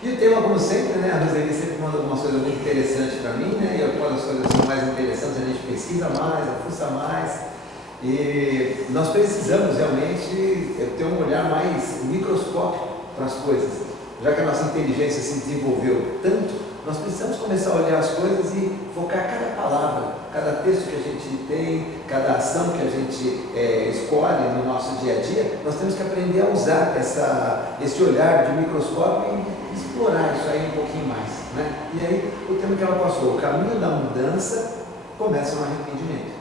E o tema, como sempre, né, a Roseli sempre manda algumas coisas muito interessantes para mim, né, e quando as coisas são mais interessantes a gente pesquisa mais, afuça mais, e nós precisamos realmente ter um olhar mais microscópico para as coisas. Já que a nossa inteligência se desenvolveu tanto, nós precisamos começar a olhar as coisas e focar cada palavra, cada texto que a gente tem, cada ação que a gente escolhe no nosso dia a dia. Nós temos que aprender a usar esse olhar de microscópio e explorar isso aí um pouquinho mais, né? E aí o tema que ela passou, o caminho da mudança começa no arrependimento.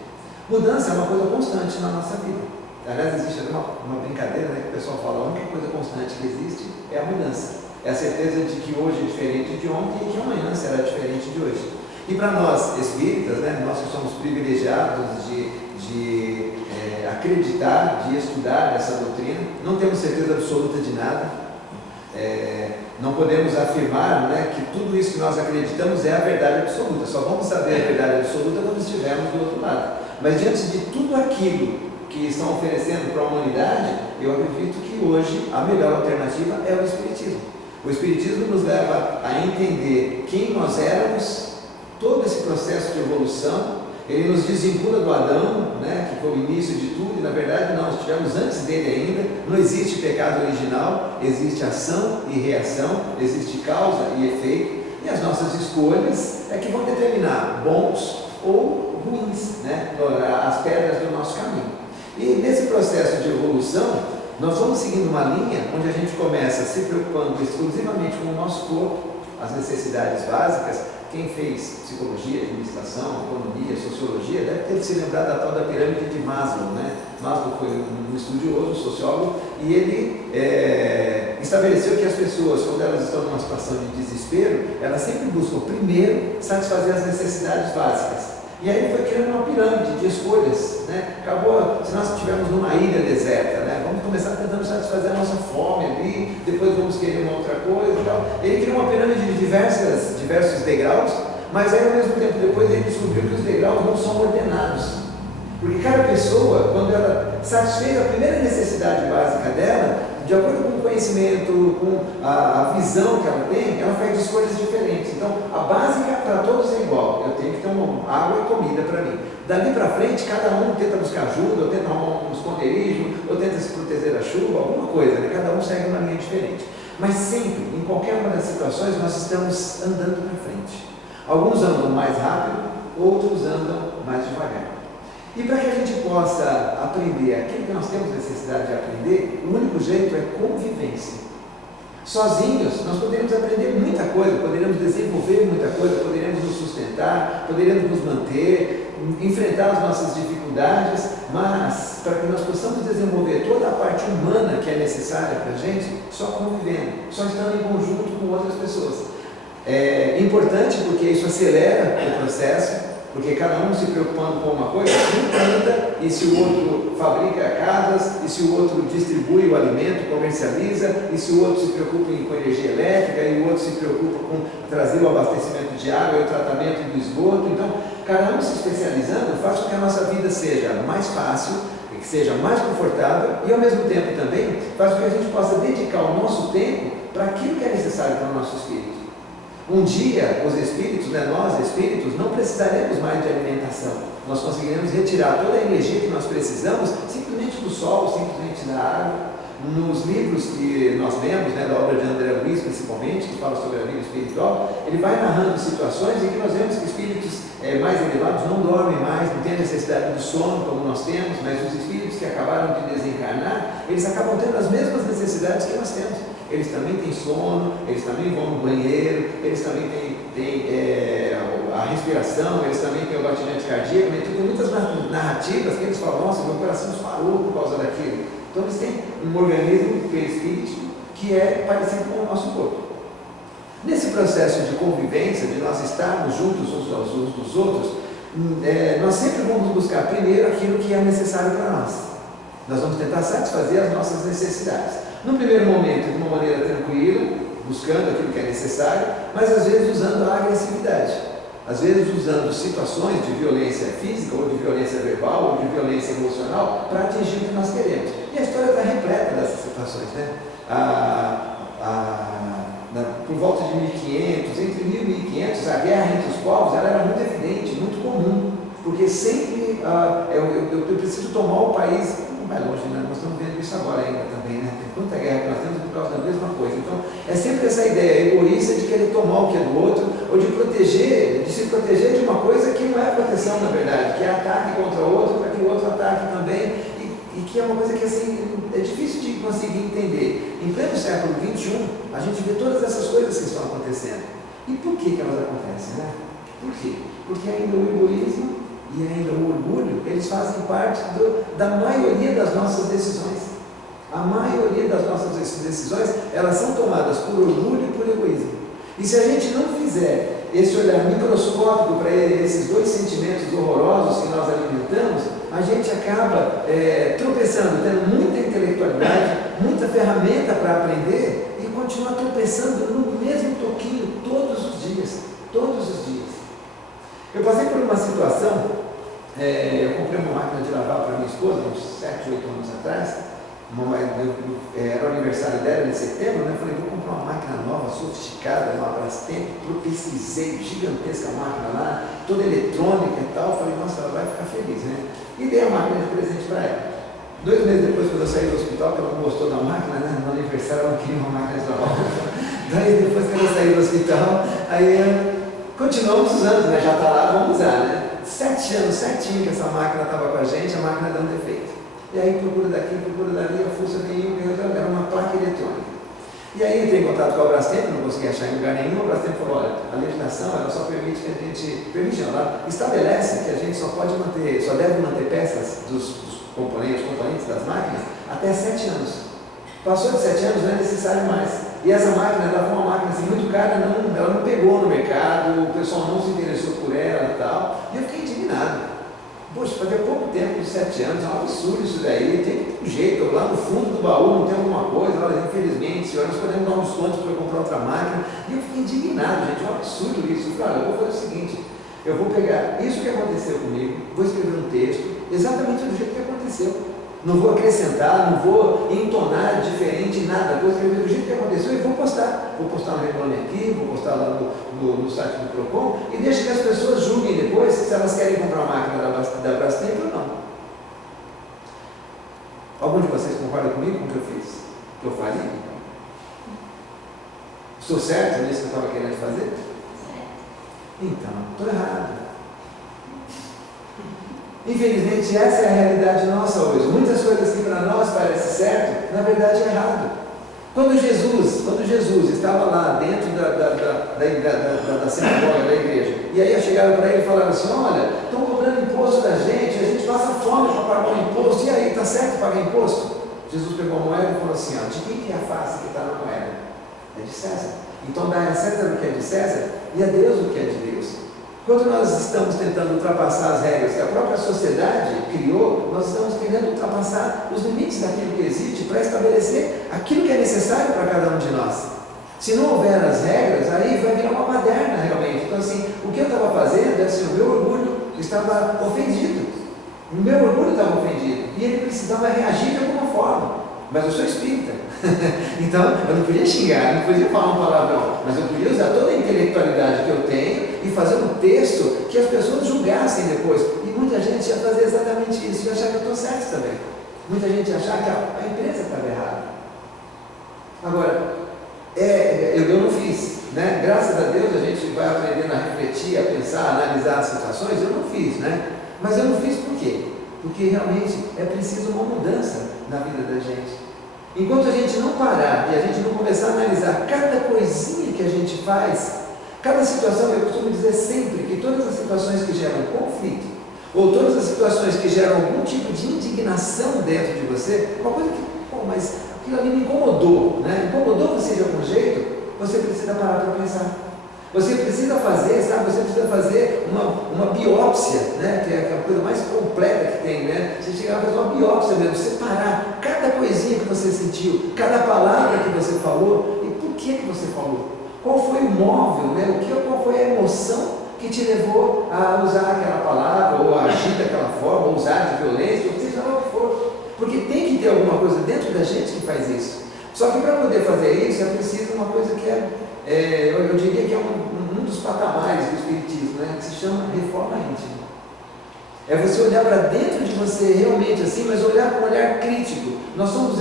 Mudança é uma coisa constante na nossa vida. Aliás, existe uma brincadeira, né, que o pessoal fala, a única coisa constante que existe é a mudança. É a certeza de que hoje é diferente de ontem e que amanhã será diferente de hoje. E para nós espíritas, né, nós que somos privilegiados de acreditar, de estudar essa doutrina, não temos certeza absoluta de nada, não podemos afirmar, né, que tudo isso que nós acreditamos é a verdade absoluta. Só vamos saber a verdade absoluta quando estivermos do outro lado. Mas diante de tudo aquilo que estão oferecendo para a humanidade, eu acredito que hoje a melhor alternativa é o Espiritismo. O Espiritismo nos leva a entender quem nós éramos, todo esse processo de evolução. Ele nos desvincula do Adão, né, que foi o início de tudo, e na verdade nós estivemos antes dele ainda. Não existe pecado original, existe ação e reação, existe causa e efeito, e as nossas escolhas é que vão determinar bons ou ruins, né, as pedras do nosso caminho. E nesse processo de evolução, nós vamos seguindo uma linha onde a gente começa se preocupando exclusivamente com o nosso corpo, as necessidades básicas. Quem fez psicologia, administração, economia, sociologia, deve ter se lembrado da tal da pirâmide de Maslow, né? Maslow foi um estudioso, um sociólogo, e ele estabeleceu que as pessoas, quando elas estão numa situação de desespero, elas sempre buscam primeiro satisfazer as necessidades básicas. E aí ele foi criando uma pirâmide de escolhas, né? Acabou, se nós estivermos numa ilha deserta, né? Vamos começar tentando satisfazer a nossa fome ali, depois vamos querer uma outra coisa e tal. Ele criou uma pirâmide de diversos degraus, mas aí ao mesmo tempo depois ele descobriu que os degraus não são ordenados. Porque cada pessoa, quando ela satisfez a primeira necessidade básica dela, de acordo com o conhecimento, com a visão que ela tem, ela faz escolhas diferentes. Então, a básica para todos é igual. Eu tenho que ter uma água e comida para mim. Dali para frente, cada um tenta buscar ajuda, ou tenta arrumar um esconderijo, ou tenta se proteger da chuva, alguma coisa, né? Cada um segue uma linha diferente. Mas sempre, em qualquer uma das situações, nós estamos andando para frente. Alguns andam mais rápido, outros andam mais devagar. E para que a gente possa aprender aquilo que nós temos necessidade de aprender, o único jeito é convivência. Sozinhos, nós poderíamos aprender muita coisa, poderíamos desenvolver muita coisa, poderíamos nos sustentar, poderíamos nos manter, enfrentar as nossas dificuldades, mas para que nós possamos desenvolver toda a parte humana que é necessária para a gente, só convivendo, só estando em conjunto com outras pessoas. É importante porque isso acelera o processo, porque cada um se preocupando com uma coisa, um planta, e se o outro fabrica casas, e se o outro distribui o alimento, comercializa, e se o outro se preocupa com energia elétrica, e o outro se preocupa com trazer o abastecimento de água e o tratamento do esgoto. Então, cada um se especializando faz com que a nossa vida seja mais fácil, que seja mais confortável, e ao mesmo tempo também faz com que a gente possa dedicar o nosso tempo para aquilo que é necessário para o nosso espírito. Um dia, os espíritos, né, nós espíritos, não precisaremos mais de alimentação. Nós conseguiremos retirar toda a energia que nós precisamos simplesmente do sol, simplesmente da água. Nos livros que nós lemos, né, da obra de André Luiz, principalmente, que fala sobre a vida espiritual, ele vai narrando situações em que nós vemos que espíritos mais elevados não dormem mais, não têm a necessidade do sono como nós temos, mas os espíritos que acabaram de desencarnar, eles acabam tendo as mesmas necessidades que nós temos. Eles também têm sono, eles também vão no banheiro, eles também têm a respiração, eles também têm o batimento cardíaco, né? Tem muitas narrativas que eles falam, nossa, meu coração parou por causa daquilo. Então eles têm um organismo perispíritico que é parecido com o nosso corpo. Nesse processo de convivência, de nós estarmos juntos uns dos outros, nós sempre vamos buscar primeiro aquilo que é necessário para nós. Nós vamos tentar satisfazer as nossas necessidades. No primeiro momento, de uma maneira tranquila, buscando aquilo que é necessário, mas às vezes usando a agressividade. Às vezes usando situações de violência física, ou de violência verbal, ou de violência emocional, para atingir o que nós queremos. E a história está repleta dessas situações, né? por volta de 1500, entre 1000 e 1500, a guerra entre os povos ela era muito evidente, muito comum, porque sempre eu preciso tomar o país, não vai longe, né? Nós estamos vendo isso agora ainda também, né? Tem tanta guerra que nós temos por causa da mesma coisa. Então, é sempre essa ideia egoísta de querer tomar o que é do outro, ou de se proteger de uma coisa que não é proteção, na verdade, que é ataque contra o outro, para que o outro ataque também, e que é uma coisa que assim, é difícil de conseguir entender. Em pleno século XXI, a gente vê todas essas coisas que estão acontecendo. E por que elas acontecem, né? Por quê? Porque ainda o egoísmo e ainda o orgulho, eles fazem parte da maioria das nossas decisões. A maioria das nossas decisões, elas são tomadas por orgulho e por egoísmo. E se a gente não fizer esse olhar microscópico para esses dois sentimentos horrorosos que nós alimentamos, a gente acaba tropeçando, tendo muita intelectualidade, muita ferramenta para aprender e continuar tropeçando no mesmo toquinho todos os dias. Todos os dias. Eu passei por uma situação, eu comprei uma máquina de lavar para minha esposa, uns 7, 8 anos atrás. Era o aniversário dela em setembro, né? Eu falei, vou comprar uma máquina nova, sofisticada, uma Brastemp. Eu pesquisei, gigantesca máquina lá, toda eletrônica e tal. Eu falei, nossa, ela vai ficar feliz, né? E dei a máquina de presente para ela. 2 meses depois, quando eu saí do hospital, que ela não gostou da máquina, né? No aniversário ela não queria uma máquina de lavar. Daí depois que eu saí do hospital, aí continuamos usando, né? Já está lá, vamos usar, né? 7 anos, certinho que essa máquina estava com a gente, a máquina dando defeito. E aí procura daqui, procura dali, a força veio, era uma placa eletrônica. E aí entrei em contato com a Brastemp, não consegui achar em lugar nenhum. A Brastemp falou, olha, a legislação ela só permite que a gente, ela estabelece que a gente só deve manter peças dos componentes das máquinas até 7 anos. Passou de 7 anos, não é necessário mais. E essa máquina, ela foi uma máquina assim, muito cara, ela não pegou no mercado, o pessoal não se interessou por ela e tal. E eu fiquei indignado. Poxa, fazia pouco tempo, de 7 anos, é um absurdo isso daí, tem que ter um jeito, lá no fundo do baú não tem alguma coisa, olha, infelizmente, senhora, nós podemos dar uns descontos para comprar outra máquina. E eu fiquei indignado, gente, é um absurdo isso. Eu falei, olha, eu vou fazer o seguinte, eu vou pegar isso que aconteceu comigo, vou escrever um texto, exatamente do jeito que aconteceu. Não vou acrescentar, não vou entonar diferente, nada, vou escrever do jeito que aconteceu e vou postar. Vou postar no Reclame Aqui, vou postar lá no site do Procon e deixo que as pessoas julguem depois se elas querem comprar uma máquina da Brastemp ou não. Algum de vocês concorda comigo com o que eu fiz? Que eu falei? Estou certo nisso que eu estava querendo fazer? Então, estou errado. Infelizmente, essa é a realidade nossa hoje. Muitas coisas que para nós parecem certo, na verdade é errado. Quando Jesus estava lá dentro da sinagoga, da igreja, e aí chegaram para ele e falaram assim, olha, estão cobrando imposto da gente, a gente passa fome para pagar o imposto, e aí, está certo pagar imposto? Jesus pegou a moeda e falou assim, ó, de quem que é a face que está na moeda? É de César. Então dá a César o que é de César e a Deus o que é de Deus. Quando nós estamos tentando ultrapassar as regras que a própria sociedade criou, nós estamos querendo ultrapassar os limites daquilo que existe para estabelecer aquilo que é necessário para cada um de nós. Se não houver as regras, aí vai virar uma baderna realmente. Então assim, o que eu estava fazendo é assim, o meu orgulho estava ofendido. O meu orgulho estava ofendido. E ele precisava reagir de alguma forma. Mas eu sou espírita. Então eu não podia xingar, não podia falar um palavrão, mas eu podia usar toda a intelectualidade que eu tenho e fazer um texto que as pessoas julgassem depois. E muita gente ia fazer exatamente isso, ia achar que eu estou certo também. Muita gente ia achar que a empresa estava errada. Agora, eu não fiz, né? Graças a Deus a gente vai aprendendo a refletir, a pensar, a analisar as situações. Eu não fiz, né? Mas eu não fiz por quê? Porque realmente é preciso uma mudança na vida da gente. Enquanto a gente não parar e a gente não começar a analisar cada coisinha que a gente faz, cada situação, eu costumo dizer sempre que todas as situações que geram conflito, ou todas as situações que geram algum tipo de indignação dentro de você, uma coisa que, mas aquilo ali me incomodou, né? Incomodou você de algum jeito, você precisa parar para pensar. Você precisa fazer, sabe? Você precisa fazer uma biópsia, né? Que é a coisa mais completa que tem, né? Você chegar a fazer uma biópsia mesmo, separar cada coisinha que você sentiu, cada palavra que você falou e por que você falou. Qual foi o móvel, né? Qual foi a emoção que te levou a usar aquela palavra, ou a agir daquela forma, ou usar de violência, ou seja lá o que for. Porque tem que ter alguma coisa dentro da gente que faz isso. Só que para poder fazer isso é preciso uma coisa que é eu diria que é um dos patamares do Espiritismo, né, que se chama reforma íntima. É você olhar para dentro de você realmente assim, mas olhar com um olhar crítico. Nós somos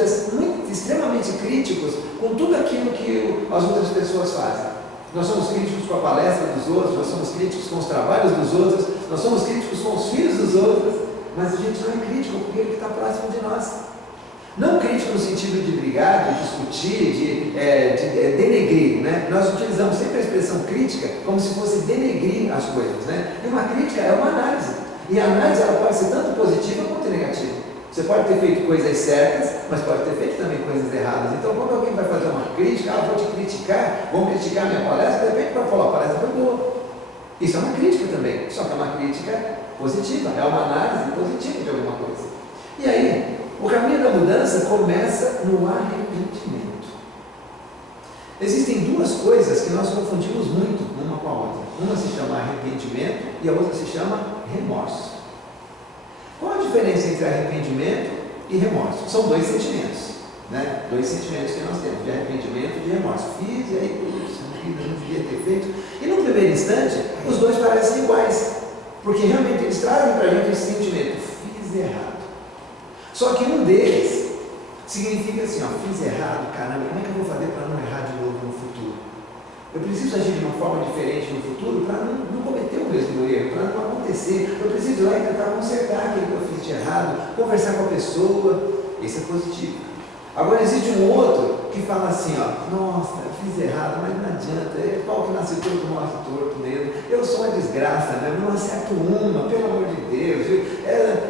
extremamente críticos com tudo aquilo que as outras pessoas fazem. Nós somos críticos com a palestra dos outros, nós somos críticos com os trabalhos dos outros, nós somos críticos com os filhos dos outros, mas a gente não é crítico com aquele que está próximo de nós. Não crítico no sentido de brigar, de discutir, de denegrir, né? Nós utilizamos sempre a expressão crítica como se fosse denegrir as coisas, né? E uma crítica é uma análise. E a análise ela pode ser tanto positiva quanto negativa. Você pode ter feito coisas certas, mas pode ter feito também coisas erradas. Então, quando alguém vai fazer uma crítica, vou te criticar, vão criticar a minha palestra, de repente vai falar, a palestra foi boa. Isso é uma crítica também, só que é uma crítica positiva, é uma análise positiva de alguma coisa. E aí, o caminho da mudança começa no arrependimento. Existem duas coisas que nós confundimos muito uma com a outra. Uma se chama arrependimento e a outra se chama remorso. Qual a diferença entre arrependimento e remorso? São dois sentimentos, né? Dois sentimentos que nós temos, de arrependimento e de remorso. Fiz e aí, eu não devia ter feito. E no primeiro instante, os dois parecem iguais, porque realmente eles trazem para a gente esse sentimento, fiz errado. Só que um deles significa assim, fiz errado, caramba, como é que eu vou fazer para não errar de novo no futuro? Eu preciso agir de uma forma diferente no futuro para não cometer o mesmo erro, para não acontecer. Eu preciso ir lá e tentar consertar aquilo que eu fiz de errado, conversar com a pessoa. Esse é positivo. Agora existe um outro que fala assim, nossa, eu fiz errado, mas não adianta, pau que nasce torto, morre torto mesmo. Eu sou uma desgraça, né? Eu não acerto uma, pelo amor de Deus.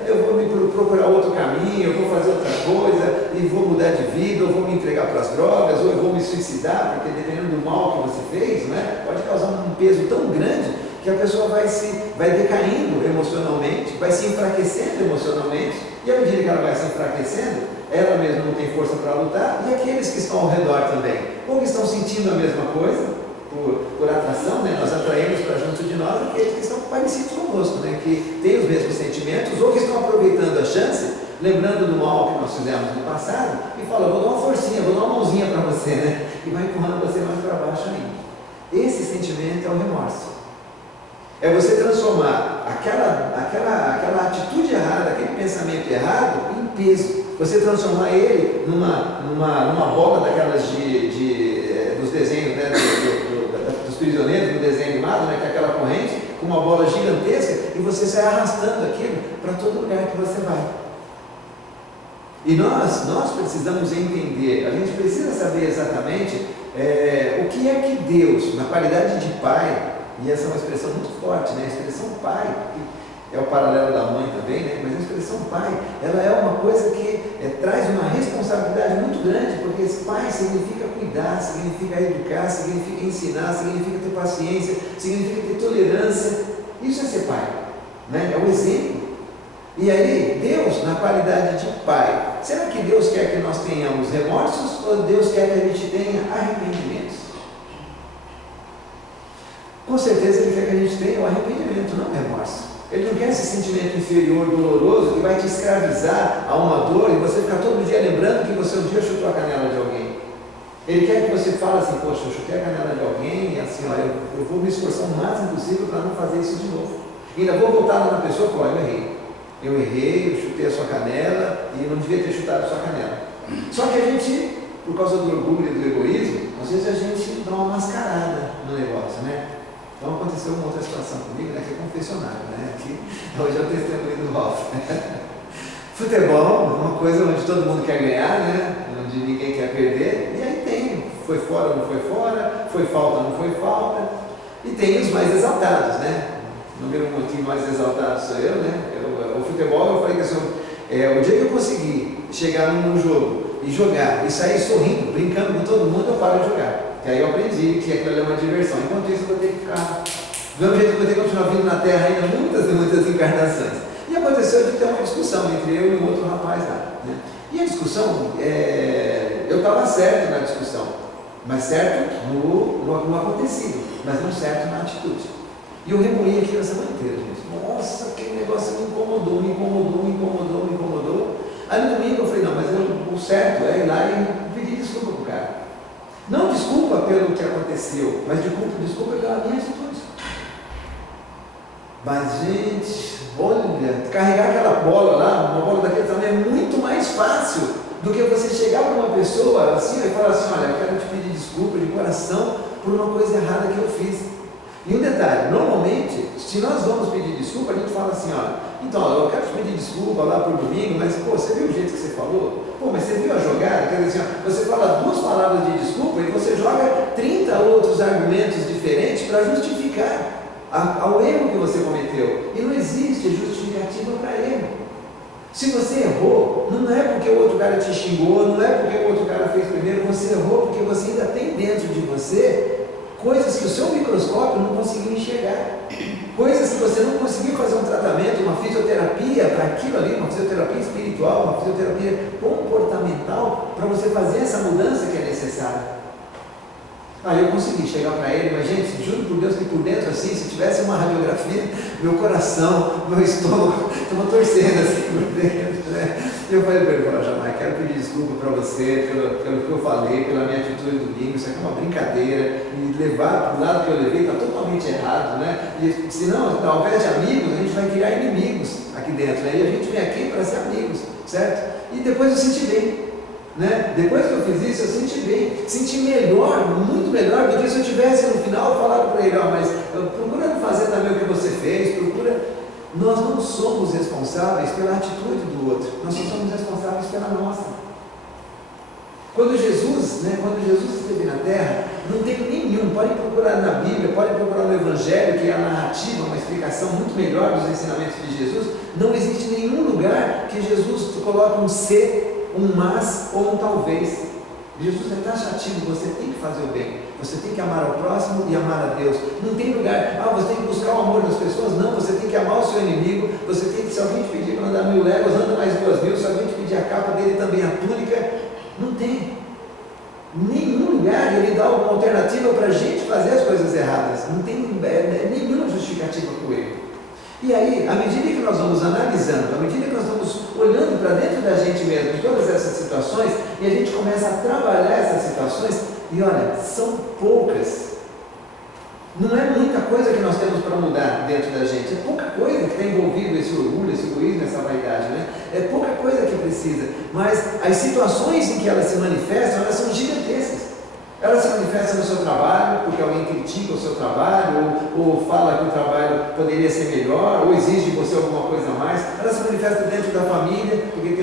Eu vou me procurar outro caminho, eu vou fazer outra coisa, e vou mudar de vida, ou vou me entregar para as drogas, ou eu vou me suicidar, porque dependendo do mal que você fez, né, pode causar um peso tão grande que a pessoa vai decaindo emocionalmente, vai se enfraquecendo emocionalmente, e à medida que ela vai se enfraquecendo, ela mesma não tem força para lutar, e aqueles que estão ao redor também, ou que estão sentindo a mesma coisa, por atração, né? Nós atraímos para junto de nós aqueles que estão parecidos conosco, né? Que têm os mesmos sentimentos, ou que estão aproveitando a chance, lembrando do mal que nós fizemos no passado, e falam, vou dar uma forcinha, vou dar uma mãozinha para você, né? E vai empurrando você mais para baixo ainda. Esse sentimento é o remorso. É você transformar aquela atitude errada, aquele pensamento errado, em peso. Você transformar ele numa bola daquelas dos desenhos, né, dos prisioneiros do desenho animado, né, que é aquela corrente, com uma bola gigantesca, e você sai arrastando aquilo para todo lugar que você vai. E nós precisamos entender, a gente precisa saber exatamente o que é que Deus, na qualidade de Pai, e essa é uma expressão muito forte, né? A expressão pai, que é o paralelo da mãe também, né? Mas a expressão pai, ela é uma coisa que traz uma responsabilidade muito grande, porque esse pai significa cuidar, significa educar, significa ensinar, significa ter paciência, significa ter tolerância. Isso é ser pai, né? É o exemplo. E aí, Deus, na qualidade de pai, será que Deus quer que nós tenhamos remorsos ou Deus quer que a gente tenha arrependimentos? Com certeza Ele quer que a gente tenha o arrependimento, não o remorso. Ele não quer esse sentimento inferior, doloroso, que vai te escravizar a uma dor e você ficar todo dia lembrando que você um dia chutou a canela de alguém. Ele quer que você fale assim, poxa, eu chutei a canela de alguém e assim, olha, eu vou me esforçar o máximo possível para não fazer isso de novo. E ainda vou voltar lá na pessoa e falar, eu errei, eu chutei a sua canela e eu não devia ter chutado a sua canela. Só que a gente, por causa do orgulho e do egoísmo, às vezes a gente dá uma mascarada no negócio, né? Então aconteceu uma outra situação comigo, né, que é confessionário, né? Aqui, hoje é o testemunho do Ralf. Futebol, uma coisa onde todo mundo quer ganhar, né? Onde ninguém quer perder, e aí tem, foi fora ou não foi fora, foi falta ou não foi falta, e tem os mais exaltados, né? O número um aqui mais exaltado sou eu, né? O futebol, eu falei que assim, o dia que eu conseguir chegar num jogo e jogar, e sair sorrindo, brincando com todo mundo, eu paro de jogar. Que aí eu aprendi que aquilo é uma diversão. Enquanto isso, eu vou ter que ficar do mesmo jeito que eu vou ter que continuar vindo na Terra ainda muitas e muitas encarnações. E aconteceu de ter uma discussão entre eu e um outro rapaz lá, né? E a discussão, eu estava certo na discussão, mas certo no acontecido, mas não certo na atitude. E eu remoí aquilo a semana inteira, gente. Nossa, aquele negócio me incomodou. Aí no domingo eu falei, não, mas o certo é ir lá e pedir desculpa pro cara. Não desculpa desculpa pelo que aconteceu, mas desculpa pela minha atitude. Mas, gente, olha, carregar aquela bola lá, uma bola daquele tamanho, é muito mais fácil do que você chegar para uma pessoa assim e falar assim: olha, eu quero te pedir desculpa de coração por uma coisa errada que eu fiz. E um detalhe, normalmente, se nós vamos pedir desculpa, a gente fala assim: olha, então, eu quero te pedir desculpa lá por domingo, mas, pô, você viu o jeito que você falou? Pô, mas você viu a jogada? Quer dizer assim, ó, você fala 2 palavras de desculpa e você joga 30 outros argumentos diferentes para justificar ao erro que você cometeu. E não existe justificativa para erro. Se você errou, não é porque o outro cara te xingou, não é porque o outro cara fez primeiro, você errou porque você ainda tem dentro de você coisas que o seu microscópio não conseguiu enxergar, coisas que você não conseguiu fazer um tratamento, uma fisioterapia para aquilo ali, uma fisioterapia espiritual, uma fisioterapia comportamental, para você fazer essa mudança que é necessária. Aí eu consegui chegar para ele, mas gente, juro por Deus que por dentro assim, se tivesse uma radiografia, meu coração, meu estômago, estava torcendo assim por dentro, né? E eu falei para ele: Jamai, quero pedir desculpa para você pelo que eu falei, pela minha atitude do domingo, isso aqui é uma brincadeira, e levar para o lado que eu levei está totalmente errado, né? E senão, ao invés de amigos, a gente vai criar inimigos aqui dentro, né? E a gente vem aqui para ser amigos, certo? E depois eu senti bem. Né? Depois que eu fiz isso, eu senti bem, senti melhor, muito melhor do que se eu tivesse no final falado para ele: mas procura não fazer também o que você fez, procura. Nós não somos responsáveis pela atitude do outro, nós só somos responsáveis pela nossa. Quando Jesus esteve na terra, não tem nenhum, pode procurar na Bíblia, pode procurar no Evangelho, que é a narrativa, uma explicação muito melhor dos ensinamentos de Jesus. Não existe nenhum lugar que Jesus coloque um se, um mas ou um talvez. Jesus é taxativo: você tem que fazer o bem, você tem que amar ao próximo e amar a Deus. Não tem lugar, você tem que buscar o amor das pessoas. Não, você tem que amar o seu inimigo. Você tem que, se alguém te pedir para andar 1000 léguas, anda mais 2000. Se alguém te pedir a capa dele, também a túnica. Não tem nenhum lugar ele dá uma alternativa para a gente fazer as coisas erradas. Não tem nenhuma justificativa para o erro. E aí, à medida que nós vamos analisando, à medida que nós vamos olhando para dentro da gente mesmo, todas essas situações, e a gente começa a trabalhar essas situações, e olha, são poucas. Não é muita coisa que nós temos para mudar dentro da gente, é pouca coisa que está envolvido esse orgulho, esse egoísmo, essa vaidade, né? É pouca coisa que precisa, mas as situações em que elas se manifestam, elas são gigantescas. Ela se manifesta no seu trabalho, porque alguém critica o seu trabalho, ou fala que o trabalho poderia ser melhor, ou exige de você alguma coisa a mais. Ela se manifesta dentro da família, porque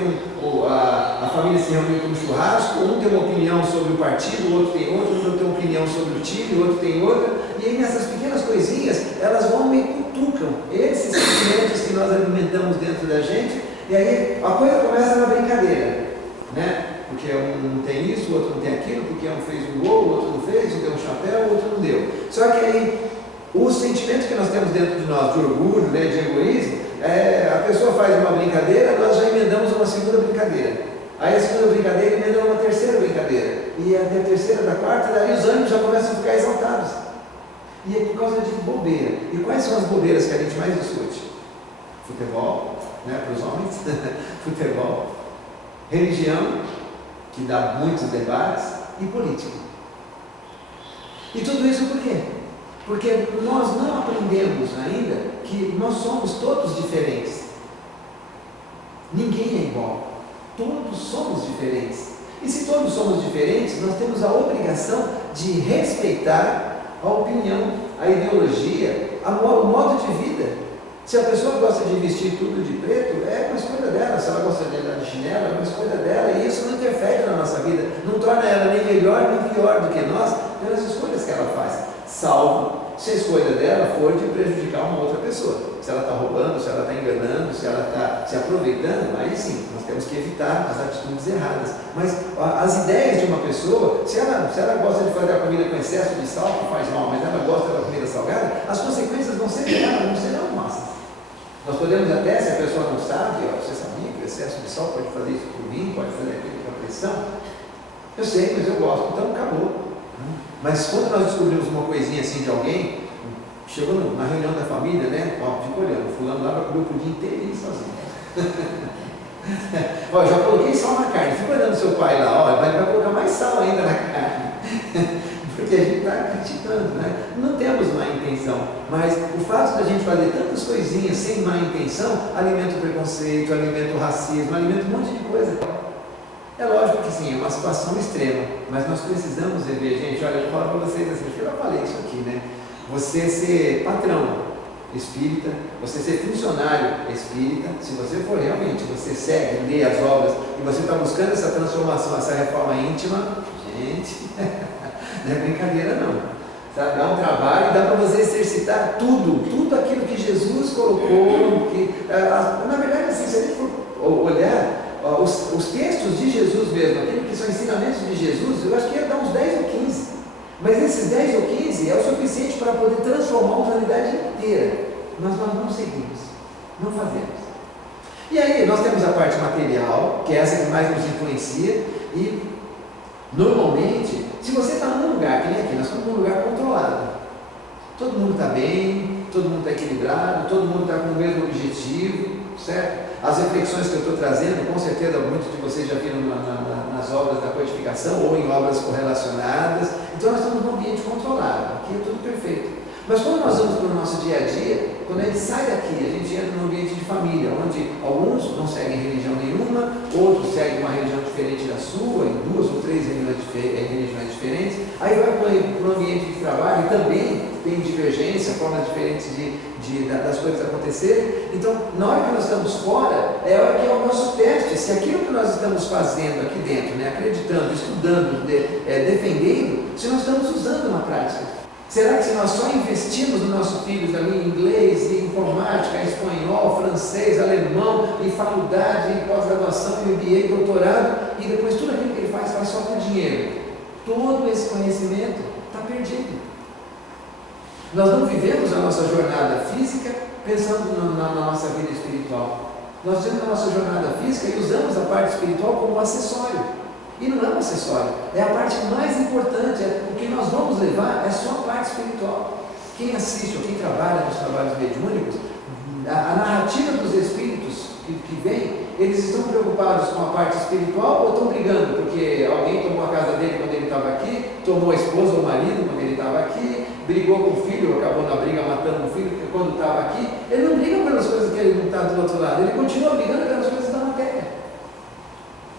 a família se reúne para um churrasco, um tem uma opinião sobre o partido, o outro tem outra, outro tem uma opinião sobre o time, o outro tem outra, e aí nessas pequenas coisinhas, elas vão e cutucam esses sentimentos que nós alimentamos dentro da gente, e aí a coisa começa na brincadeira, né? Porque um não tem isso, o outro não tem aquilo, porque um fez um gol, o outro não fez, um deu um chapéu, o outro não deu. Só que aí, o sentimento que nós temos dentro de nós, de orgulho, né, de egoísmo, a pessoa faz uma brincadeira, nós já emendamos uma segunda brincadeira. Aí a segunda brincadeira emenda uma terceira brincadeira. E até a terceira, da quarta, daí os ânimos já começam a ficar exaltados. E é por causa de bobeira. E quais são as bobeiras que a gente mais discute? Futebol, né, para os homens, futebol, religião, que dá muitos debates, e política. E tudo isso por quê? Porque nós não aprendemos ainda que nós somos todos diferentes. Ninguém é igual. Todos somos diferentes. E se todos somos diferentes, nós temos a obrigação de respeitar a opinião, a ideologia, o modo de vida. Se a pessoa gosta de vestir tudo de preto, é uma escolha dela. Se ela gosta de andar de chinelo, é uma escolha dela. E isso não interfere na nossa vida. Não torna ela nem melhor nem pior do que nós pelas escolhas que ela faz. Salvo se a escolha dela for de prejudicar uma outra pessoa. Se ela está roubando, se ela está enganando, se ela está se aproveitando, aí sim, nós temos que evitar as atitudes erradas. Mas as ideias de uma pessoa, se ela gosta de fazer a comida com excesso de sal, que faz mal, mas ela gosta da comida salgada, as consequências vão ser dela, não serão nossas. Nós podemos até, se a pessoa não sabe, você sabia que o excesso de sal pode fazer isso por mim, pode fazer aquilo com a pressão? Eu sei, mas eu gosto, então acabou. Mas quando nós descobrimos uma coisinha assim de alguém, chegou na reunião da família, né? Fica olhando, fulano lá vai comer o pudim inteirinho sozinho. Ó, já coloquei sal na carne, fica olhando seu pai lá, ó, vai colocar mais sal ainda na carne. porque a gente está criticando, né? Não temos má intenção, mas o fato da gente fazer tantas coisinhas sem má intenção alimenta o preconceito, alimenta o racismo, alimenta um monte de coisa. É lógico que sim, é uma situação extrema, mas nós precisamos rever, gente. Olha, eu falo para vocês assim, eu já falei isso aqui, né? Você ser patrão espírita, você ser funcionário espírita, se você for realmente, você segue, lê as obras e você está buscando essa transformação, essa reforma íntima, gente, não é brincadeira não. Sabe? Dá um trabalho e dá para você exercitar tudo aquilo que Jesus colocou, na verdade, assim, se a gente for olhar os textos de Jesus mesmo, aquilo que são ensinamentos de Jesus, eu acho que ia dar uns 10 ou 15. Mas esses 10 ou 15 é o suficiente para poder transformar a humanidade inteira. Mas nós não seguimos, não fazemos. E aí nós temos a parte material, que é essa que mais nos influencia, e normalmente, se você está num lugar, que nem aqui, nós estamos num lugar controlado. Todo mundo está bem, todo mundo está equilibrado, todo mundo está com o mesmo objetivo, certo? As reflexões que eu estou trazendo, com certeza muitos de vocês já viram nas obras da codificação ou em obras correlacionadas. Então nós estamos num ambiente controlado, aqui é tudo perfeito. Mas quando nós vamos para o nosso dia a dia, quando a gente sai daqui, a gente entra num ambiente de família, onde alguns não seguem religião nenhuma, outros seguem uma religião diferente da sua, em 2 ou 3 religiões diferentes, aí vai para o ambiente de trabalho e também tem divergência, formas diferentes das coisas acontecerem. Então, na hora que nós estamos fora, é a hora que é o nosso teste, se aquilo que nós estamos fazendo aqui dentro, né, acreditando, estudando, defendendo, se nós estamos usando na prática. Será que se nós só investimos no nosso filho ali em inglês, em informática, em espanhol, francês, alemão, em faculdade, em pós-graduação, em MBA, doutorado, e depois tudo aquilo que ele faz só por dinheiro, todo esse conhecimento está perdido. Nós não vivemos a nossa jornada física pensando na nossa vida espiritual. Nós vivemos a nossa jornada física e usamos a parte espiritual como acessório. E não é um acessório, é a parte mais importante, o que nós vamos levar é só a parte espiritual. Quem assiste ou quem trabalha nos trabalhos mediúnicos, a narrativa dos espíritos que vêm, eles estão preocupados com a parte espiritual ou estão brigando porque alguém tomou a casa dele quando ele estava aqui, tomou a esposa ou o marido quando ele estava aqui, brigou com o filho, acabou na briga matando o filho quando estava aqui. Ele não briga pelas coisas que ele não está do outro lado, ele continua brigando pelas coisas da matéria.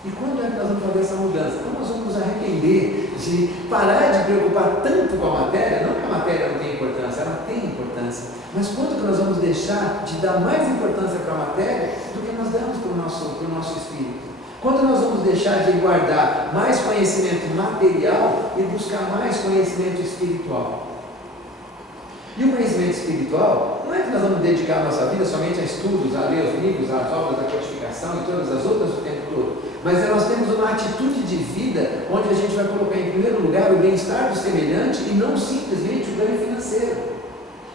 E quando é que nós vamos fazer essa mudança? Então nós vamos nos arrepender de parar de preocupar tanto com a matéria, não que a matéria não tenha importância, ela tem importância, mas quando que nós vamos deixar de dar mais importância para a matéria do que nós damos para o nosso espírito? Quando nós vamos deixar de guardar mais conhecimento material e buscar mais conhecimento espiritual? E o conhecimento espiritual não é que nós vamos dedicar a nossa vida somente a estudos, a ler os livros, às obras da codificação e todas as outras o tempo todo, mas nós temos uma atitude de vida onde a gente vai colocar em primeiro lugar o bem-estar do semelhante e não simplesmente o ganho financeiro.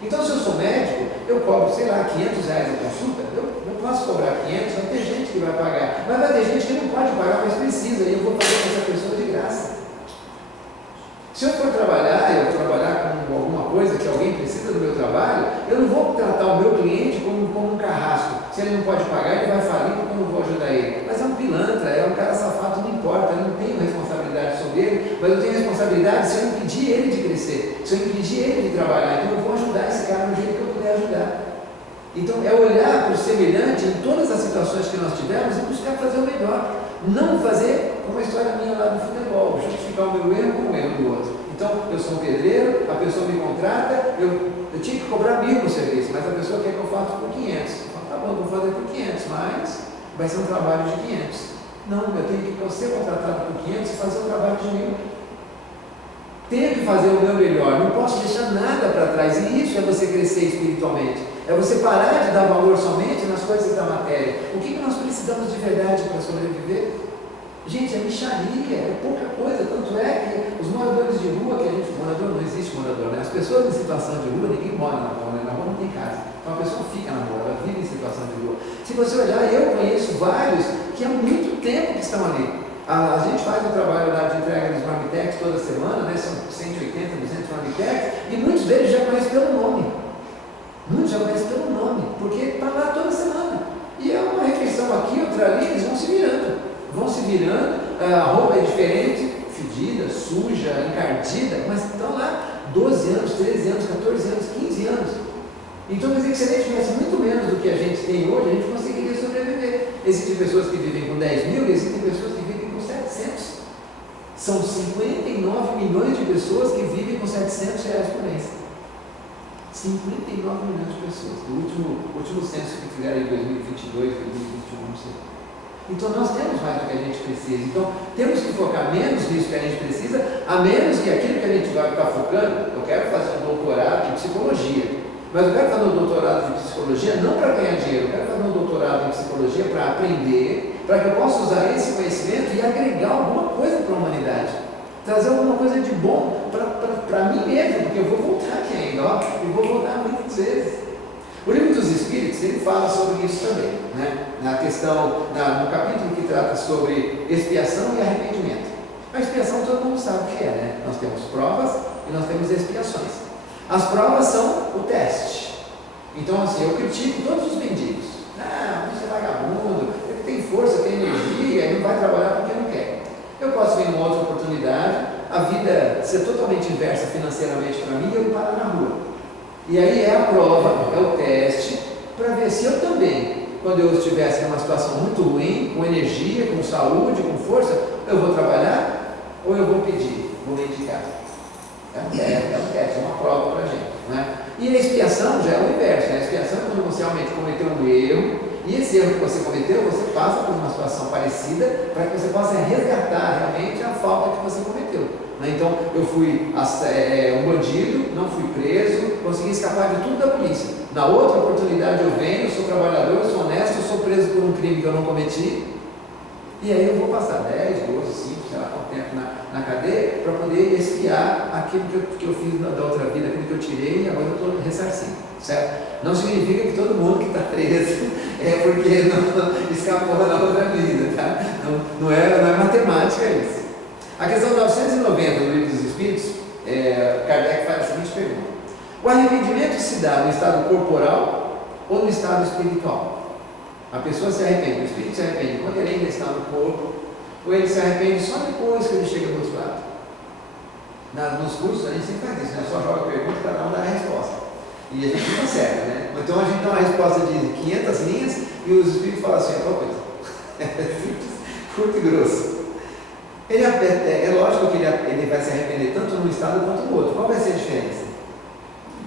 Então, se eu sou médico, eu cobro, sei lá, R$500 a consulta, eu posso cobrar 500, vai ter gente que vai pagar, mas vai ter gente que não pode pagar, mas precisa, e eu vou fazer com essa pessoa de graça. Se eu for trabalhar, com alguma coisa que alguém precisa do meu trabalho, eu não vou tratar o meu cliente como um carrasco. Se ele não pode pagar, ele vai falir porque eu não vou ajudar ele. Mas é um pilantra, é um cara safado, não importa, eu não tenho responsabilidade sobre ele, mas eu tenho responsabilidade se eu impedir ele de crescer, se eu impedir ele de trabalhar, então eu vou ajudar esse cara do jeito que eu puder ajudar. Então é olhar para o semelhante em todas as situações que nós tivermos e buscar fazer o melhor. Não fazer como a história minha lá do futebol, justificar o meu erro com o erro do outro. Então, eu sou um pedreiro, a pessoa me contrata, eu tinha que cobrar 1.000 no serviço, mas a pessoa quer que eu faça por 500. Eu falo, tá bom, eu vou fazer por 500, mas vai ser um trabalho de 500. Não, eu tenho que ser contratado por 500 e fazer um trabalho de 1.000. Tenho que fazer o meu melhor, não posso deixar nada para trás, e isso é você crescer espiritualmente. É você parar de dar valor somente nas coisas da matéria. O que nós precisamos de verdade para sobreviver? Gente, é mixaria, é pouca coisa, tanto é que os moradores de rua, não existe morador, né? As pessoas em situação de rua, ninguém mora na rua, né? Na rua não tem casa, então a pessoa fica na rua, ela vive em situação de rua. Se você olhar, eu conheço vários que há muito tempo que estão ali. A gente faz o trabalho lá de entrega dos Marmitex toda semana, né? São 180, 200 Marmitex, e muitos deles já conhecem pelo nome. Muitos já conhecem pelo nome, porque está lá toda semana. E é uma refeição aqui, outra ali, eles vão se virando. A roupa é diferente, fedida, suja, encardida, mas estão lá 12 anos, 13 anos, 14 anos, 15 anos. Então quer dizer que se a gente tivesse muito menos do que a gente tem hoje, a gente conseguiria sobreviver. Existem pessoas que vivem com 10 mil e existem pessoas que vivem com 700. São 59 milhões de pessoas que vivem com R$700 por mês. 59 milhões de pessoas. O último censo que fizeram em 2022, 2021, não sei. Então nós temos mais do que a gente precisa. Então temos que focar menos nisso que a gente precisa, a menos que aquilo que a gente vai estar focando. Eu quero fazer um doutorado em psicologia, mas eu quero fazer um doutorado em psicologia não para ganhar dinheiro, eu quero fazer um doutorado em psicologia para aprender, para que eu possa usar esse conhecimento e agregar alguma coisa para a humanidade, trazer alguma coisa de bom para mim mesmo, porque eu vou voltar aqui ainda, ó, eu vou voltar muitas vezes. O Livro dos Espíritos, ele fala sobre isso também, né? Na questão, no capítulo que trata sobre expiação e arrependimento. A expiação todo mundo sabe o que é, né? Nós temos provas e nós temos expiações. As provas são o teste. Então, assim, eu critico todos os mendigos. Você é vagabundo, ele tem força, tem energia, ele não vai trabalhar porque não quer. Eu posso ver uma outra oportunidade, a vida ser totalmente inversa financeiramente para mim e eu parar na rua. E aí é a prova, é o teste, para ver se eu também, quando eu estivesse numa situação muito ruim, com energia, com saúde, com força, eu vou trabalhar ou eu vou pedir, vou mendigar. É um teste, é uma prova para a gente, né? E a expiação já é o inverso, né? A expiação é quando você realmente cometeu um erro, e esse erro que você cometeu, você passa por uma situação parecida para que você possa resgatar realmente a falta que você cometeu, né? Então, eu fui um bandido, não fui preso, consegui escapar de tudo da polícia. Na outra oportunidade eu venho, sou trabalhador, sou honesto, eu sou preso por um crime que eu não cometi, e aí eu vou passar 10, 12, 5, sei lá quanto tempo na cadeia para poder expiar aquilo que eu fiz da outra vida, aquilo que eu tirei e agora eu estou ressarcindo, certo? Não significa que todo mundo que está preso é porque não escapou da outra vida, tá? Não é matemática isso. A questão 990 do Livro dos Espíritos, Kardec faz a seguinte pergunta: o arrependimento se dá no estado corporal ou no estado espiritual? A pessoa se arrepende, o espírito se arrepende quando ele ainda está no corpo, ou ele se arrepende só depois que ele chega do outro lado. Nos cursos a gente sempre faz isso, né? Só joga a pergunta e cada um dá a resposta. E a gente não acerta, né? Então a gente dá uma resposta de 500 linhas e os espíritos falam assim, qual coisa? É simples, curto e grosso. É lógico que ele vai se arrepender tanto num estado quanto no outro. Qual vai ser a diferença?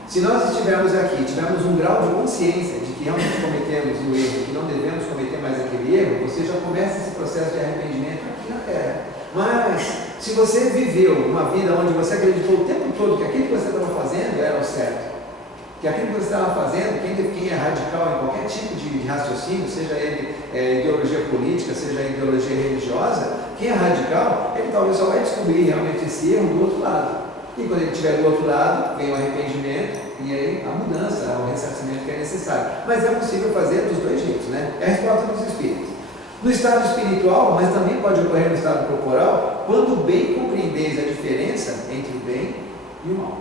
Se nós estivermos aqui, tivermos um grau de consciência de que realmente cometemos um erro, que não devemos cometer mais aquele erro, você já começa esse processo de arrependimento aqui na Terra. Mas, se você viveu uma vida onde você acreditou o tempo todo que aquilo que você estava fazendo era o certo, que aquilo que você estava fazendo, quem é radical em qualquer tipo de raciocínio, seja ele ideologia política, seja ideologia religiosa, quem é radical, ele talvez só vai descobrir realmente esse erro do outro lado. E quando ele estiver do outro lado, vem o arrependimento e aí a mudança, o ressarcimento que é necessário. Mas é possível fazer dos dois jeitos, né? É a resposta dos espíritos. No estado espiritual, mas também pode ocorrer no estado corporal, quando bem compreendeis a diferença entre o bem e o mal.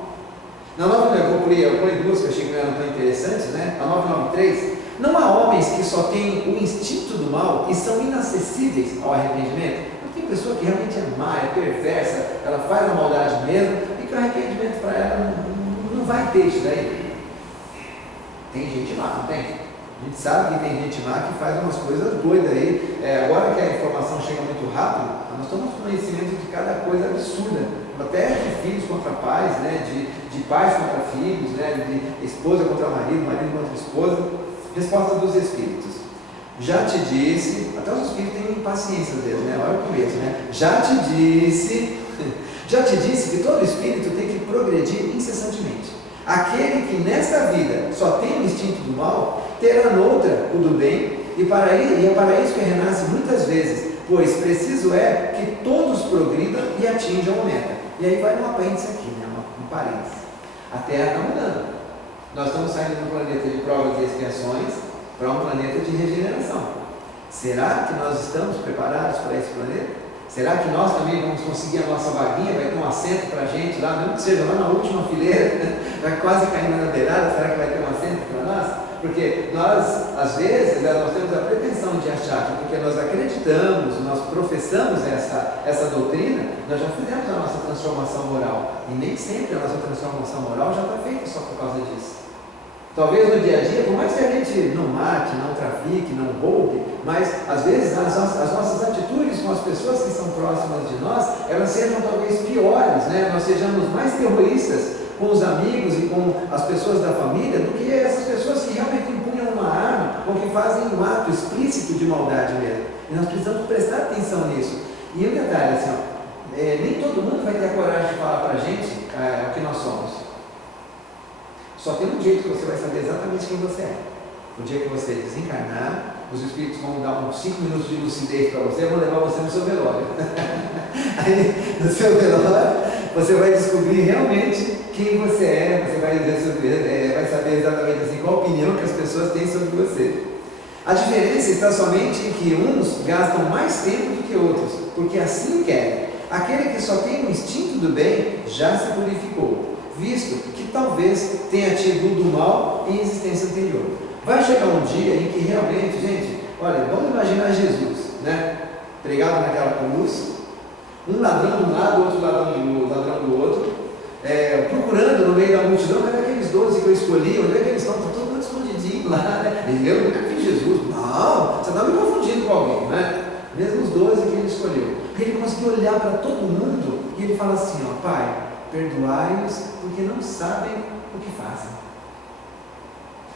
Na 993, eu ponho duas que eu achei que não eram tão interessantes, né? A 993, não há homens que só têm o instinto do mal e são inacessíveis ao arrependimento. Tem pessoa que realmente é má, é perversa, ela faz a maldade mesmo e que o arrependimento para ela não vai ter isso daí. Tem gente má, não tem? A gente sabe que tem gente má que faz umas coisas doidas aí. Agora que a informação chega muito rápido, nós tomamos conhecimento de cada coisa absurda, até de filhos contra pais, né? de pais contra filhos, né? De esposa contra marido, marido contra esposa. Resposta dos espíritos. Já te disse, até os espíritos têm impaciência às vezes, né? Olha o começo, né? Já te disse que todo espírito tem que progredir incessantemente. Aquele que nesta vida só tem o instinto do mal, terá noutra o do bem, e é para isso que renasce muitas vezes, pois preciso é que todos progridam e atinjam a meta. E aí vai um apêndice aqui, né? Um parênteses. A Terra está mudando. Nós estamos saindo de um planeta de provas e expiações para um planeta de regeneração. Será que nós estamos preparados para esse planeta? Será que nós também vamos conseguir a nossa vaguinha, vai ter um assento para a gente lá, mesmo que seja lá na última fileira, vai quase caindo na beirada, será que vai ter um assento para nós? Porque nós, às vezes, nós temos a pretensão de achar que porque nós acreditamos, nós professamos essa doutrina, nós já fizemos a nossa transformação moral. E nem sempre a nossa transformação moral já está feita só por causa disso. Talvez no dia a dia, por mais que a gente não mate, não trafique, não roube, mas às vezes as nossas atitudes com as pessoas que estão próximas de nós, elas sejam talvez piores, né? Nós sejamos mais terroristas com os amigos e com as pessoas da família do que essas pessoas que realmente empunham uma arma ou que fazem um ato explícito de maldade mesmo. E nós precisamos prestar atenção nisso. E um detalhe, assim, nem todo mundo vai ter a coragem de falar para a gente o que nós somos. Só tem um jeito que você vai saber exatamente quem você é. O dia que você desencarnar, os espíritos vão dar uns 5 minutos de lucidez para você e vão levar você no seu velório. Aí, no seu velório, você vai descobrir realmente quem você é, você vai saber exatamente assim, qual a opinião que as pessoas têm sobre você. A diferença está somente em que uns gastam mais tempo do que outros, porque assim querem. Aquele que só tem o instinto do bem já se purificou, visto que talvez tenha tido do mal em existência anterior. Vai chegar um dia em que realmente, gente, olha, vamos imaginar Jesus, né? Pregado naquela cruz, um ladrão de um lado, outro ladrão do outro, procurando no meio da multidão, cadê aqueles 12 que eu escolhi? Onde é que eles estão? Está todo mundo escondidinho lá, né? E eu nunca vi Jesus. Não, você está me confundindo com alguém, né? Mesmo os 12 que ele escolheu. Ele conseguiu olhar para todo mundo e ele fala assim, ó, Pai, perdoai-os porque não sabem o que fazem.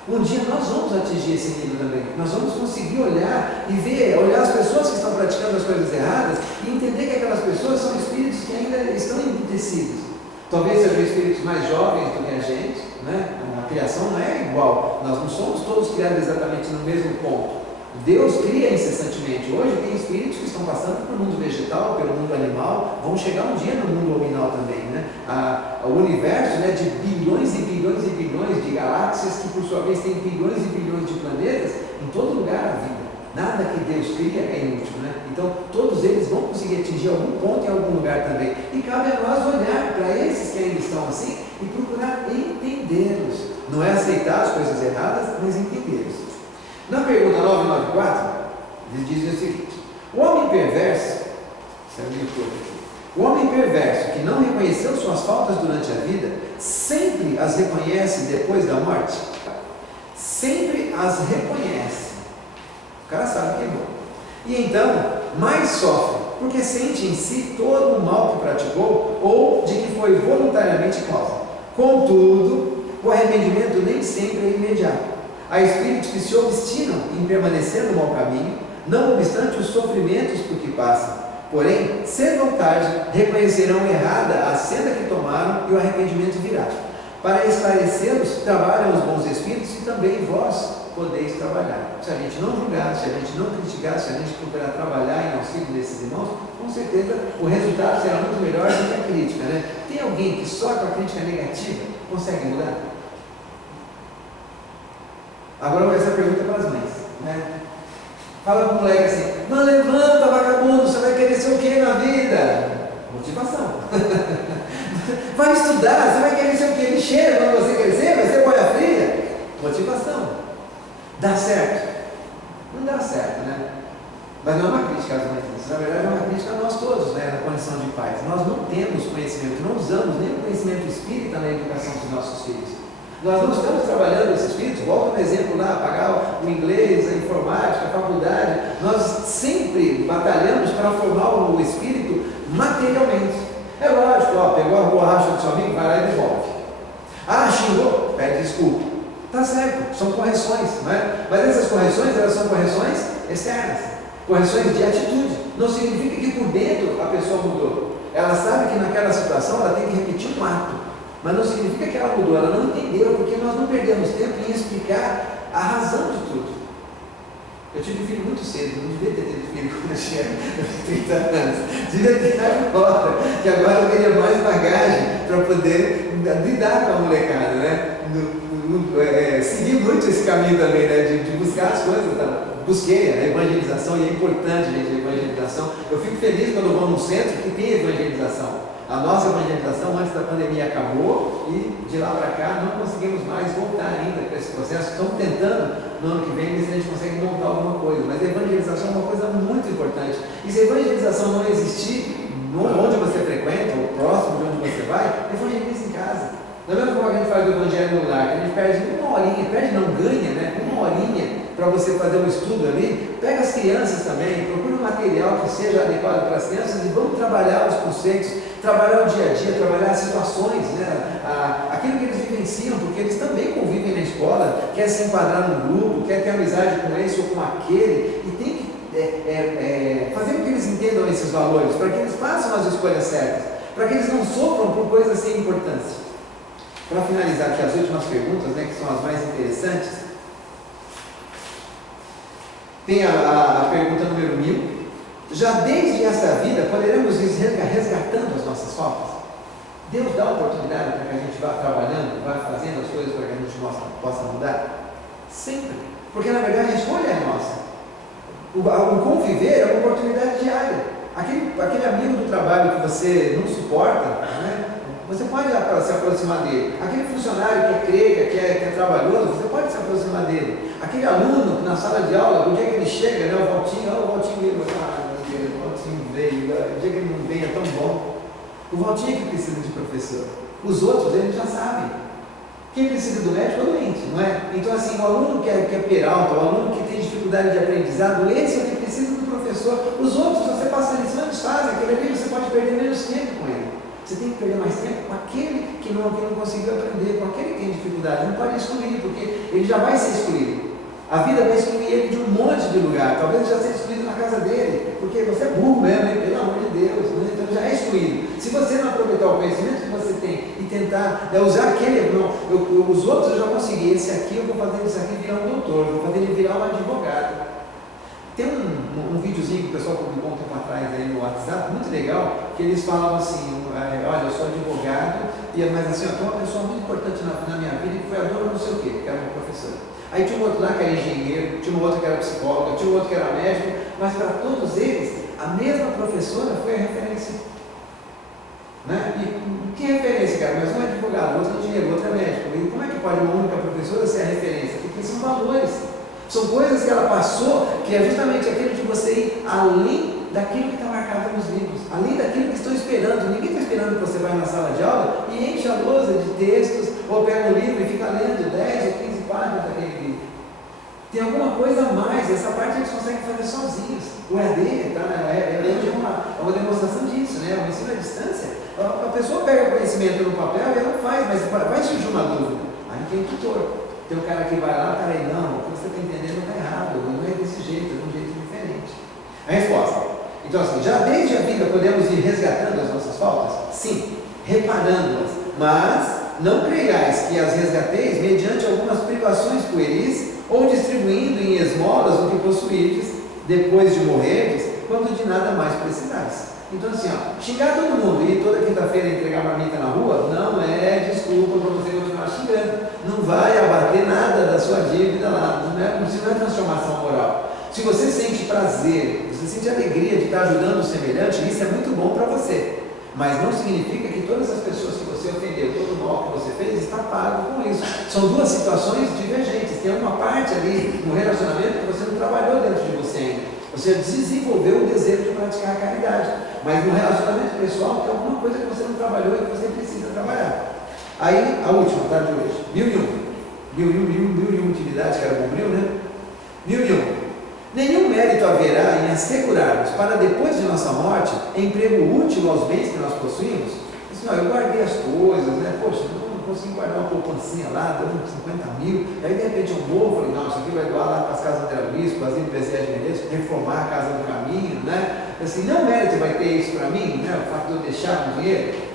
Um dia nós vamos atingir esse nível também. Nós vamos conseguir olhar e olhar as pessoas que estão praticando as coisas erradas e entender que aquelas pessoas são espíritos que ainda estão embrutecidos. Talvez sejam espíritos mais jovens do que a gente, né? A criação não é igual. Nós não somos todos criados exatamente no mesmo ponto. Deus cria incessantemente. Hoje tem espíritos que estão passando pelo mundo vegetal, pelo mundo animal, vão chegar um dia no mundo luminal também, né? O universo, né, de bilhões e bilhões e bilhões de galáxias, que por sua vez tem bilhões e bilhões de planetas, em todo lugar há vida. Nada que Deus cria é inútil, né? Então todos eles vão conseguir atingir algum ponto em algum lugar também. E cabe a nós olhar para esses que ainda estão assim e procurar entendê-los. Não é aceitar as coisas erradas, mas entendê-los. Na pergunta 994, ele diz o seguinte: o homem perverso, que não reconheceu suas faltas durante a vida, sempre as reconhece depois da morte? Sempre as reconhece. O cara sabe que errou. E então, mais sofre, porque sente em si todo o mal que praticou ou de que foi voluntariamente causa. Contudo, o arrependimento nem sempre é imediato. Há espíritos que se obstinam em permanecer no mau caminho, não obstante os sofrimentos por que passam. Porém, cedo ou tarde, reconhecerão errada a senda que tomaram e o arrependimento virá. Para esclarecê-los, trabalham os bons espíritos e também vós podeis trabalhar. Se a gente não julgar, se a gente não criticar, se a gente procurar trabalhar em auxílio desses irmãos, com certeza o resultado será muito melhor do que a crítica, né? Tem alguém que só com a crítica negativa consegue mudar? Agora essa pergunta para as mães, né? Fala para o moleque assim, não levanta, vagabundo, você vai querer ser o que na vida? Motivação. Vai estudar, você vai querer ser o que? Lixeiro quando você crescer? Vai ser boia fria? Motivação. Dá certo? Não dá certo, né? Mas não é uma crítica às mães, na verdade é uma crítica a nós todos, né? Na condição de pais. Nós não temos conhecimento, não usamos nem o conhecimento espírita na educação dos nossos filhos. Nós não estamos trabalhando esses espíritos, volta no exemplo lá, pagar o inglês, a informática, a faculdade. Nós sempre batalhamos para formar o espírito materialmente. É lógico, pegou a borracha do seu amigo, vai lá e devolve. Xingou, pede desculpa. Tá certo, são correções, não é? Mas essas correções, elas são correções externas, correções de atitude. Não significa que por dentro a pessoa mudou. Ela sabe que naquela situação ela tem que repetir um ato. Mas não significa que ela mudou, ela não entendeu, porque nós não perdemos tempo em explicar a razão de tudo. Eu tive filho muito cedo, não devia ter tido filho quando eu tinha 30 anos. Devia ter agora, que agora eu teria mais bagagem para poder lidar com a molecada, né? Seguir muito esse caminho também, né? De buscar as coisas. Tá? Busquei a evangelização, e é importante, gente, a evangelização. Eu fico feliz quando eu vou num centro que tem evangelização. A nossa evangelização antes da pandemia acabou e de lá para cá não conseguimos mais voltar ainda para esse processo. Estamos tentando no ano que vem ver se a gente consegue montar alguma coisa, mas a evangelização é uma coisa muito importante. E se a evangelização não existir onde você frequenta, ou próximo de onde você vai, evangelize em casa. Da mesma forma que a gente faz o evangelho no lar, que a gente perde uma horinha, perde não, ganha, né? Uma horinha para você fazer um estudo ali, pega as crianças também, procura um material que seja adequado para as crianças e vamos trabalhar os conceitos, trabalhar o dia a dia, trabalhar as situações, né? Aquilo que eles vivenciam, porque eles também convivem na escola, quer se enquadrar num grupo, quer ter amizade com esse ou com aquele, e tem que fazer com que eles entendam esses valores, para que eles façam as escolhas certas, para que eles não sofram por coisas sem importância. Para finalizar aqui as últimas perguntas, né, que são as mais interessantes, tem a pergunta número 1000. Já desde esta vida poderemos ir resgatando as nossas faltas? Deus dá oportunidade para que a gente vá trabalhando, vá fazendo as coisas para que a gente possa mudar? Sempre. Porque na verdade a escolha é nossa. O conviver é uma oportunidade diária. Aquele amigo do trabalho que você não suporta, né? Você pode se aproximar dele. Aquele funcionário que é crente, que é trabalhoso, você pode se aproximar dele. Aquele aluno que na sala de aula, o dia que ele chega, né, o Valtinho veio, o Valtinho veio, o dia que ele não vem é tão bom. O Valtinho é que precisa de professor. Os outros, eles já sabem. Quem precisa do médico é o doente, não é? Então, assim, o aluno que é peralta, o aluno que tem dificuldade de aprendizado, esse é o que precisa do professor. Os outros, você passa a lição, eles fazem. Aquele ali você pode perder menos tempo com ele. Você tem que perder mais tempo com aquele que não conseguiu aprender, com aquele que tem dificuldade. Não pode excluir, porque ele já vai ser excluído. A vida vai excluir ele de um monte de lugar. Talvez ele já seja excluído na casa dele, porque você é burro mesmo, hein? Pelo amor de Deus. Né? Então já é excluído. Se você não aproveitar o conhecimento que você tem e tentar usar aquele, não, os outros eu já consegui, esse aqui eu vou fazer isso aqui virar um doutor, vou fazer ele virar um advogado. Tem um videozinho que o pessoal publicou um tempo atrás aí no WhatsApp, muito legal, que eles falavam assim, olha, eu sou advogado, mas assim, tem uma pessoa muito importante na minha vida que foi a dona não sei o quê, que era uma professora. Aí tinha um outro lá que era engenheiro, tinha um outro que era psicóloga, tinha um outro que era médico, mas para todos eles, a mesma professora foi a referência. Né? E que referência, cara? Mas um é advogado, outro é engenheiro, outro é médico. E como é que pode uma única professora ser a referência? Porque são valores. São coisas que ela passou, que é justamente aquilo de você ir além daquilo que está marcado nos livros, além daquilo que estão esperando. Ninguém está esperando que você vá na sala de aula e enche a lousa de textos, ou pega o livro e fica lendo 10 ou 15 páginas daquele livro. Tem alguma coisa a mais, essa parte eles conseguem fazer sozinhos. O EAD, tá, hoje é uma demonstração disso, né? O ensino à distância. A pessoa pega conhecimento no papel e ela faz, mas vai surgir uma dúvida. Aí tem um tutor. Tem um cara que vai lá, peraí, não, o que você está entendendo está errado, não é desse jeito, é de um jeito diferente. A resposta. Então, assim, já desde a vida podemos ir resgatando as nossas faltas? Sim, reparando-as, mas não creiais que as resgateis mediante algumas privações pueris ou distribuindo em esmolas o que possuídes depois de morreres, quando de nada mais precisais. Então, assim, xingar todo mundo e toda quinta-feira entregar marmita na rua não é desculpa para você continuar xingando. Não vai abater nada da sua dívida lá. Isso não é transformação moral. Se você sente prazer, você sente alegria de estar ajudando o semelhante, isso é muito bom para você. Mas não significa que todas as pessoas que você ofendeu, todo o mal que você fez, está pago com isso. São duas situações divergentes. Tem uma parte ali no relacionamento que você não trabalhou dentro de você ainda. Você desenvolveu o desejo de praticar a caridade. Mas no relacionamento pessoal tem alguma coisa que você não trabalhou e que você precisa trabalhar. Aí, a última, tá, de hoje. 1001 utilidades que era cumpriu, né? 1001. Nenhum mérito haverá em assegurarmos para depois de nossa morte emprego útil aos bens que nós possuímos. Assim, eu guardei as coisas, né? Poxa, não consegui guardar uma poupancinha lá, deu 50 mil. Aí de repente eu morro, falei, não, isso aqui vai doar lá para as casas de Bispo, as IPCs de Menezes, reformar a casa do caminho, né? Assim, não mérito vai ter isso para mim, né? O fato de eu deixar o dinheiro.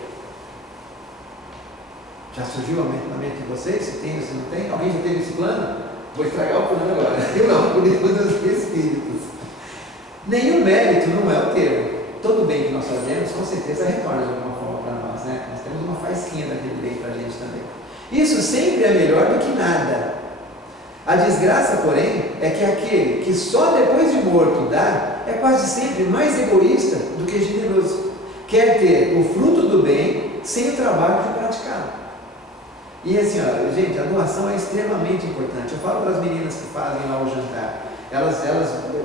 Já surgiu na mente de vocês? Se tem ou se não tem? Alguém já teve esse plano? Vou estragar o plano agora. Eu não, por isso dos espíritos. Nenhum mérito não é o termo. Todo bem que nós fazemos, com certeza retorna de alguma forma para nós, né? Nós temos uma faísquinha daquele bem para a gente também. Isso sempre é melhor do que nada. A desgraça, porém, é que aquele que só depois de morto dá, é quase sempre mais egoísta do que generoso. quer ter o fruto do bem sem o trabalho de praticá-lo. E assim, ó, gente, a doação é extremamente importante. Eu falo para as meninas que fazem lá o jantar,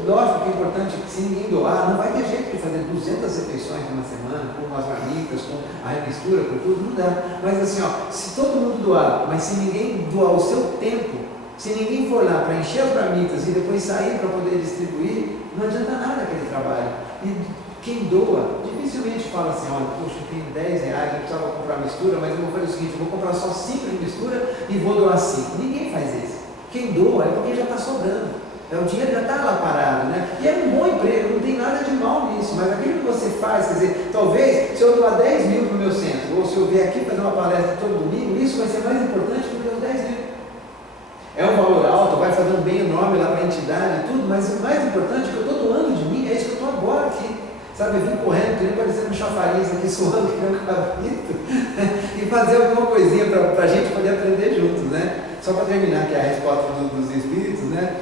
lógico que é importante que se ninguém doar, não vai ter jeito de fazer 200 refeições numa semana, com as marmitas, com a remistura, com tudo, não dá. Mas assim, ó, se todo mundo doar, mas se ninguém doar o seu tempo, se ninguém for lá para encher as marmitas e depois sair para poder distribuir, não adianta nada aquele trabalho. E quem doa, dificilmente fala assim, olha, poxa, eu tenho 10 reais, eu precisava comprar mistura, mas eu vou fazer o seguinte, eu vou comprar só 5 de mistura e vou doar 5. Ninguém faz isso. Quem doa é porque já está sobrando. O dinheiro já está lá parado, né? E é um bom emprego, não tem nada de mal nisso, mas aquilo que você faz, quer dizer, talvez se eu doar 10 mil para o meu centro, ou se eu vier aqui fazer uma palestra todo domingo, isso vai ser mais importante do que os 10 mil. É um valor alto, vai fazer um bem enorme lá para a entidade e tudo, mas o mais importante é que eu estou doando de mim, é isso que eu estou agora aqui. Sabe, eu vim correndo, queria parecer um chafariz aqui, suando que nem um cabrito, e fazer alguma coisinha para a gente poder aprender juntos, né? Só para terminar aqui a resposta dos espíritos, né?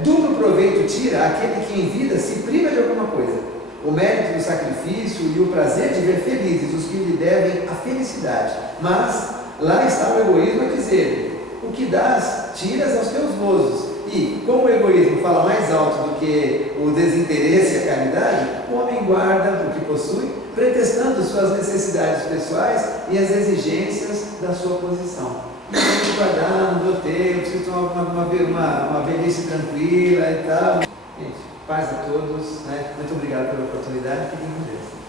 Duplo proveito tira aquele que em vida se priva de alguma coisa, o mérito do sacrifício e o prazer de ver felizes os que lhe devem a felicidade. Mas lá está o egoísmo a dizer: o que dás, tiras aos teus gozos. E como o egoísmo fala mais alto do que o desinteresse e a caridade, o homem guarda o que possui, pretextando suas necessidades pessoais e as exigências da sua posição. E tem que guardar, não vou ter, eu preciso tomar uma velhice tranquila e tal. Gente, paz a todos, né? Muito obrigado pela oportunidade, fiquem com Deus.